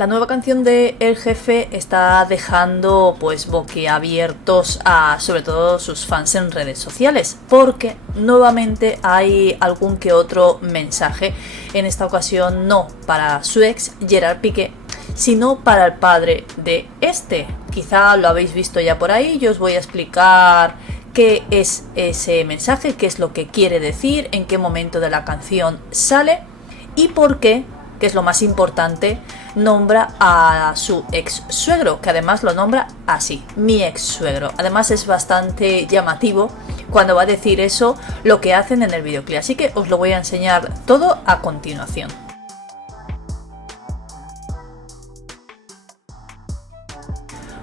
La nueva canción de El Jefe está dejando pues boquiabiertos a sobre todo sus fans en redes sociales, porque nuevamente hay algún que otro mensaje, en esta ocasión no para su ex Gerard Piqué, sino para el padre de este. Quizá lo habéis visto ya por ahí, yo os voy a explicar qué es ese mensaje, qué es lo que quiere decir, en qué momento de la canción sale y por qué, que es lo más importante, nombra a su ex suegro, que además lo nombra así, mi ex suegro. Además es bastante llamativo cuando va a decir eso, lo que hacen en el videoclip, así que os lo voy a enseñar todo a continuación.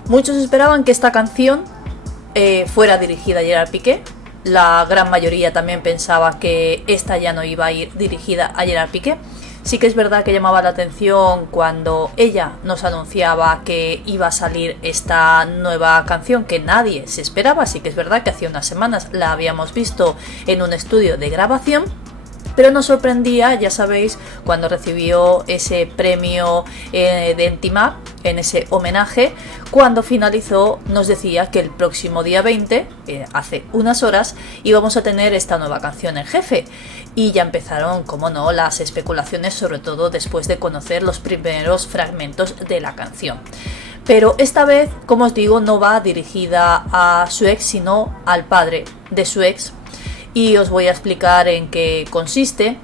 Muchos esperaban que esta canción fuera dirigida a Gerard Piqué. La gran mayoría también pensaba que esta ya no iba a ir dirigida a Gerard Piqué. Sí que es verdad que llamaba la atención cuando ella nos anunciaba que iba a salir esta nueva canción que nadie se esperaba. Sí que es verdad que hace unas semanas la habíamos visto en un estudio de grabación, pero nos sorprendía, ya sabéis, cuando recibió ese premio de Entimap, en ese homenaje, cuando finalizó nos decía que el próximo día 20, hace unas horas, íbamos a tener esta nueva canción, El Jefe. Y ya empezaron, como no, las especulaciones, sobre todo después de conocer los primeros fragmentos de la canción. Pero esta vez, como os digo, no va dirigida a su ex, sino al padre de su ex. Y os voy a explicar en qué consiste.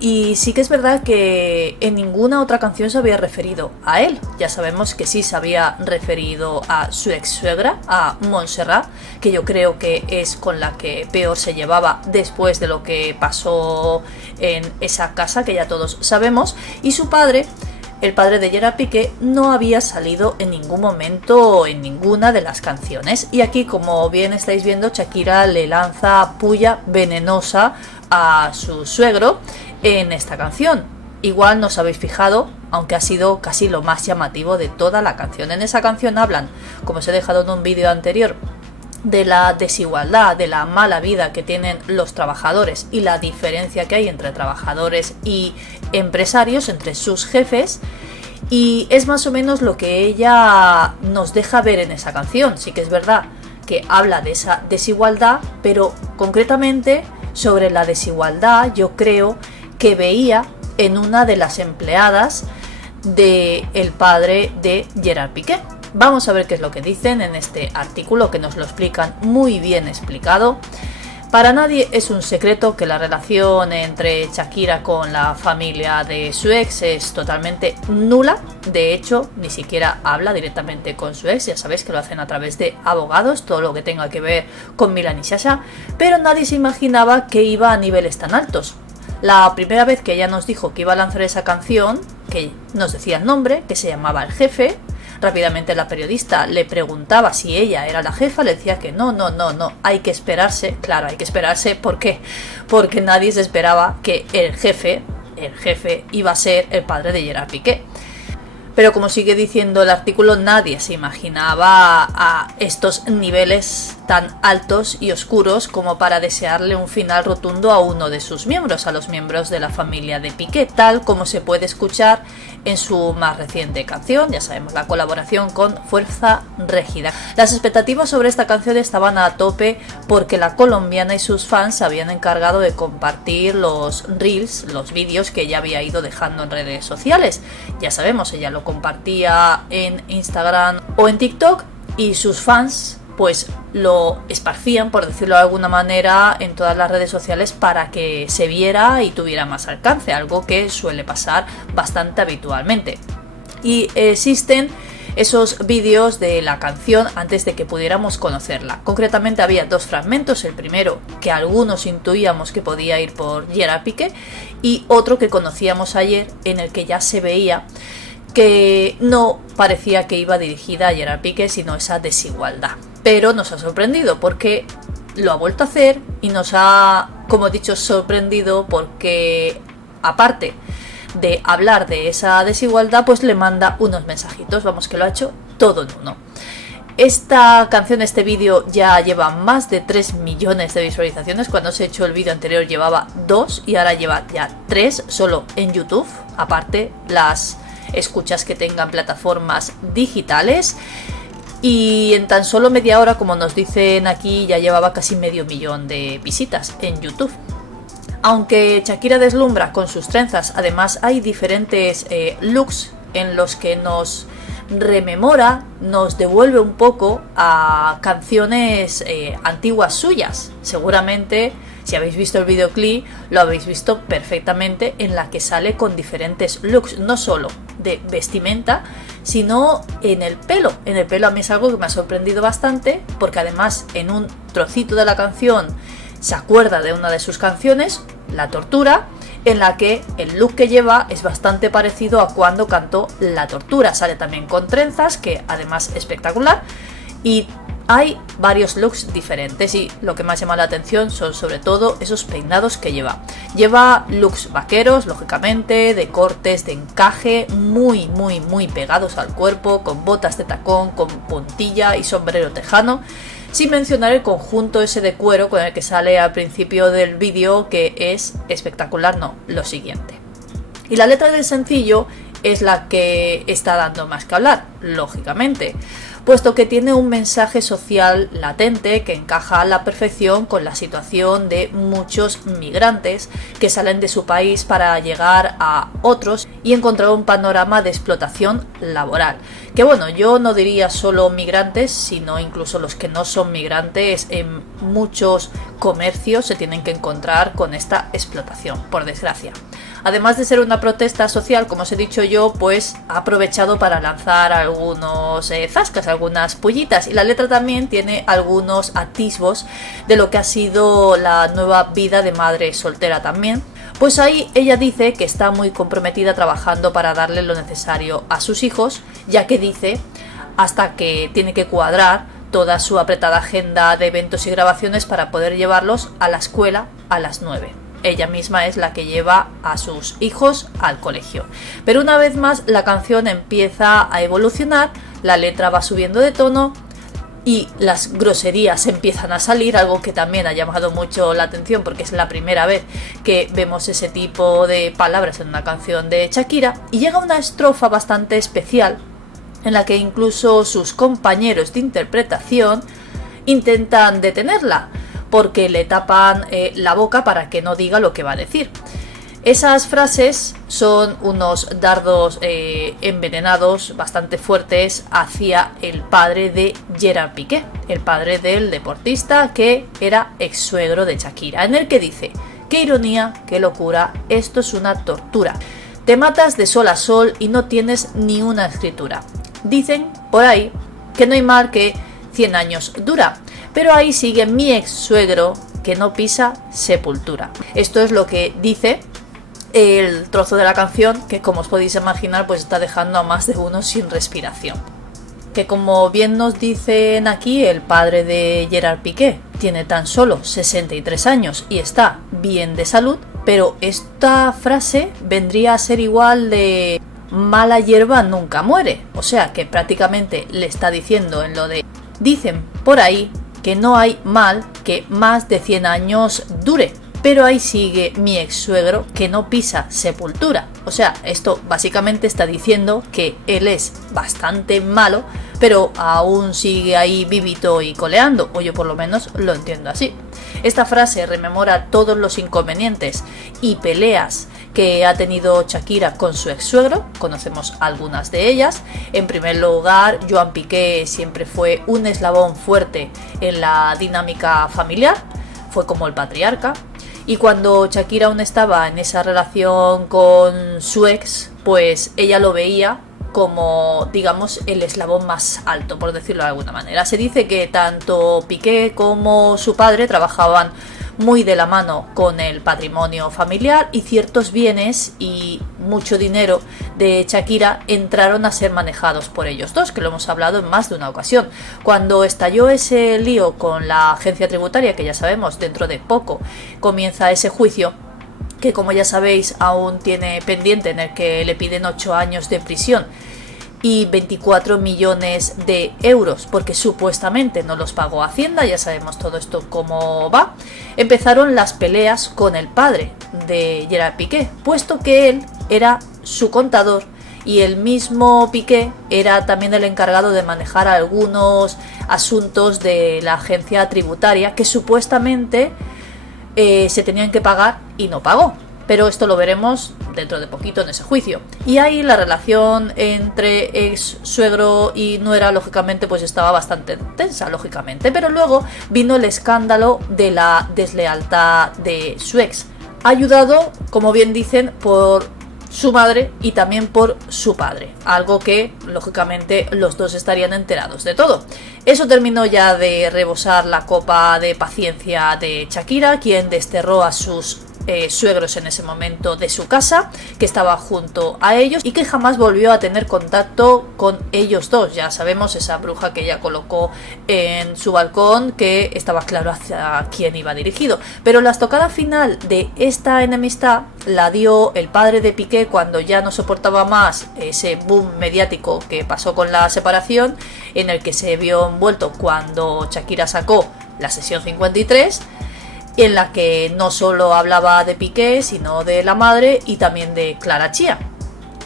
Y sí que es verdad que en ninguna otra canción se había referido a él. Ya sabemos que sí se había referido a su ex suegra, a Montserrat, que yo creo que es con la que peor se llevaba después de lo que pasó en esa casa, que ya todos sabemos. Y su padre, el padre de Gerard Piqué, no había salido en ningún momento en ninguna de las canciones. Y aquí, como bien estáis viendo, Shakira le lanza puya venenosa a su suegro en esta canción. Igual no os habéis fijado, aunque ha sido casi lo más llamativo de toda la canción. En esa canción hablan, como os he dejado en un vídeo anterior, de la desigualdad, de la mala vida que tienen los trabajadores y la diferencia que hay entre trabajadores y empresarios, entre sus jefes, y es más o menos lo que ella nos deja ver en esa canción. Sí que es verdad que habla de esa desigualdad, pero concretamente sobre la desigualdad yo creo que veía en una de las empleadas del padre de Gerard Piqué. Vamos a ver qué es lo que dicen en este artículo, que nos lo explican muy bien explicado. Para nadie es un secreto que la relación entre Shakira con la familia de su ex es totalmente nula. De hecho, ni siquiera habla directamente con su ex. Ya sabéis que lo hacen a través de abogados, todo lo que tenga que ver con Milan y Sasha. Pero nadie se imaginaba que iba a niveles tan altos. La primera vez que ella nos dijo que iba a lanzar esa canción, que nos decía el nombre, que se llamaba El Jefe, rápidamente la periodista le preguntaba si ella era la jefa, le decía que no, hay que esperarse. Claro, hay que esperarse, ¿por qué? Porque nadie se esperaba que el jefe iba a ser el padre de Gerard Piqué. Pero como sigue diciendo el artículo, nadie se imaginaba a estos niveles tan altos y oscuros como para desearle un final rotundo a uno de sus miembros, a los miembros de la familia de Piqué, tal como se puede escuchar en su más reciente canción, ya sabemos, la colaboración con Fuerza Régida. Las expectativas sobre esta canción estaban a tope porque la colombiana y sus fans se habían encargado de compartir los reels, los vídeos que ella había ido dejando en redes sociales. Ya sabemos, ella lo compartía en Instagram o en TikTok y sus fans pues lo esparcían, por decirlo de alguna manera, en todas las redes sociales para que se viera y tuviera más alcance, algo que suele pasar bastante habitualmente. Y existen esos vídeos de la canción antes de que pudiéramos conocerla. Concretamente había dos fragmentos, el primero que algunos intuíamos que podía ir por Gerard Piqué y otro que conocíamos ayer en el que ya se veía que no parecía que iba dirigida a Gerard Piqué, sino esa desigualdad. Pero nos ha sorprendido porque lo ha vuelto a hacer y nos ha, como he dicho, sorprendido porque, aparte de hablar de esa desigualdad, pues le manda unos mensajitos. Vamos, que lo ha hecho todo en uno. Esta canción, este vídeo ya lleva más de 3 millones de visualizaciones. Cuando os he hecho el vídeo anterior llevaba 2 y ahora lleva ya 3 solo en YouTube, aparte las escuchas que tengan plataformas digitales. Y en tan solo media hora, como nos dicen aquí, ya llevaba casi 500.000 de visitas en YouTube. Aunque Shakira deslumbra con sus trenzas, además hay diferentes looks en los que nos rememora, nos devuelve un poco a canciones antiguas suyas. Seguramente, si habéis visto el videoclip, lo habéis visto perfectamente, en la que sale con diferentes looks, no solo de vestimenta, sino en el pelo. En el pelo a mí es algo que me ha sorprendido bastante, porque además en un trocito de la canción se acuerda de una de sus canciones, La Tortura, en la que el look que lleva es bastante parecido a cuando cantó La Tortura. Sale también con trenzas, que además es espectacular, y hay varios looks diferentes, y lo que más llama la atención son sobre todo esos peinados que lleva. Lleva looks vaqueros, lógicamente, de cortes, de encaje, muy pegados al cuerpo, con botas de tacón, con puntilla y sombrero tejano. Sin mencionar el conjunto ese de cuero con el que sale al principio del vídeo, que es espectacular, no, lo siguiente. Y la letra del sencillo es la que está dando más que hablar, lógicamente, puesto que tiene un mensaje social latente que encaja a la perfección con la situación de muchos migrantes que salen de su país para llegar a otros y encontrar un panorama de explotación laboral. Que bueno, yo no diría solo migrantes, sino incluso los que no son migrantes, en muchos comercios se tienen que encontrar con esta explotación, por desgracia. Además de ser una protesta social, como os he dicho yo, pues ha aprovechado para lanzar algunos zascas, algunas pullitas, y la letra también tiene algunos atisbos de lo que ha sido la nueva vida de madre soltera también. Pues ahí ella dice que está muy comprometida trabajando para darle lo necesario a sus hijos, ya que dice hasta que tiene que cuadrar toda su apretada agenda de eventos y grabaciones para poder llevarlos a la escuela a las 9. Ella misma es la que lleva a sus hijos al colegio. Pero una vez más la canción empieza a evolucionar, la letra va subiendo de tono y las groserías empiezan a salir, algo que también ha llamado mucho la atención porque es la primera vez que vemos ese tipo de palabras en una canción de Shakira. Y llega una estrofa bastante especial en la que incluso sus compañeros de interpretación intentan detenerla, porque le tapan la boca para que no diga lo que va a decir. Esas frases son unos dardos envenenados bastante fuertes hacia el padre de Gerard Piqué, el padre del deportista que era ex suegro de Shakira, en el que dice: qué ironía, qué locura, esto es una tortura. Te matas de sol a sol y no tienes ni una escritura. Dicen por ahí que no hay mal que 100 años dura. Pero ahí sigue mi ex suegro que no pisa sepultura. Esto es lo que dice el trozo de la canción, que como os podéis imaginar pues está dejando a más de uno sin respiración. Que como bien nos dicen aquí, el padre de Gerard Piqué tiene tan solo 63 años y está bien de salud, pero esta frase vendría a ser igual de mala hierba nunca muere. O sea que prácticamente le está diciendo en lo de dicen por ahí que no hay mal que más de 100 años dure, pero ahí sigue mi ex suegro que no pisa sepultura. O sea, esto básicamente está diciendo que él es bastante malo, pero aún sigue ahí vivito y coleando, o yo por lo menos lo entiendo así. Esta frase rememora todos los inconvenientes y peleas que ha tenido Shakira con su ex suegro. Conocemos algunas de ellas. En primer lugar, Joan Piqué siempre fue un eslabón fuerte en la dinámica familiar, fue como el patriarca, y cuando Shakira aún estaba en esa relación con su ex, pues ella lo veía como, digamos, el eslabón más alto, por decirlo de alguna manera. Se dice que tanto Piqué como su padre trabajaban muy de la mano con el patrimonio familiar, y ciertos bienes y mucho dinero de Shakira entraron a ser manejados por ellos dos, que lo hemos hablado en más de una ocasión. Cuando estalló ese lío con la agencia tributaria, que ya sabemos, dentro de poco comienza ese juicio, que como ya sabéis aún tiene pendiente, en el que le piden 8 años de prisión y 24 millones de euros porque supuestamente no los pagó Hacienda, ya sabemos todo esto cómo va. Empezaron las peleas con el padre de Gerard Piqué, puesto que él era su contador y el mismo Piqué era también el encargado de manejar algunos asuntos de la agencia tributaria que supuestamente se tenían que pagar y no pagó. Pero esto lo veremos dentro de poquito en ese juicio. Y ahí la relación entre ex suegro y nuera, lógicamente, pues estaba bastante tensa, lógicamente. Pero luego vino el escándalo de la deslealtad de su ex, ayudado, como bien dicen, por su madre y también por su padre, algo que lógicamente los dos estarían enterados de todo. Eso terminó ya de rebosar la copa de paciencia de Shakira, quien desterró a sus suegros en ese momento de su casa, que estaba junto a ellos y que jamás volvió a tener contacto con ellos dos. Ya sabemos esa bruja que ella colocó en su balcón, que estaba claro hacia quién iba dirigido. Pero la estocada final de esta enemistad la dio el padre de Piqué cuando ya no soportaba más ese boom mediático que pasó con la separación, en el que se vio envuelto cuando Shakira sacó la sesión 53, en la que no solo hablaba de Piqué, sino de la madre y también de Clara Chía.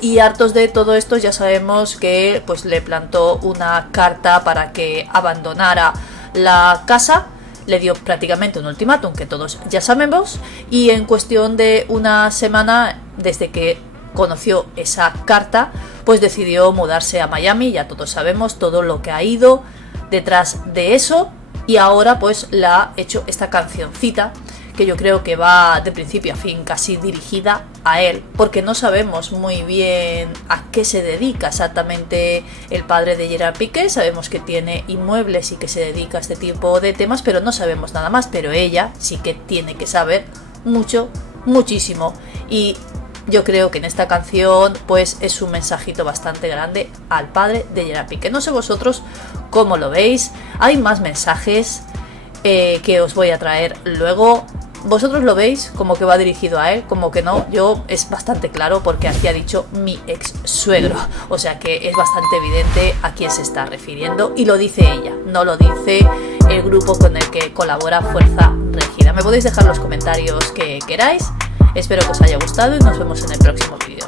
Y hartos de todo esto, ya sabemos que pues le plantó una carta para que abandonara la casa, le dio prácticamente un ultimátum que todos ya sabemos, y en cuestión de una semana desde que conoció esa carta, pues decidió mudarse a Miami. Ya todos sabemos todo lo que ha ido detrás de eso. Y ahora pues le ha hecho esta cancioncita que yo creo que va de principio a fin casi dirigida a él, porque no sabemos muy bien a qué se dedica exactamente el padre de Gerard Piqué. Sabemos que tiene inmuebles y que se dedica a este tipo de temas, pero no sabemos nada más. Pero ella sí que tiene que saber mucho, muchísimo, y yo creo que en esta canción pues es un mensajito bastante grande al padre de Gerard Piqué. No sé vosotros cómo lo veis, hay más mensajes que os voy a traer luego. ¿Vosotros lo veis como que va dirigido a él? Como que no. Yo es bastante claro, porque aquí ha dicho mi ex suegro, o sea que es bastante evidente a quién se está refiriendo, y lo dice ella, no lo dice el grupo con el que colabora Fuerza Regida. Me podéis dejar los comentarios que queráis. Espero que os haya gustado y nos vemos en el próximo vídeo.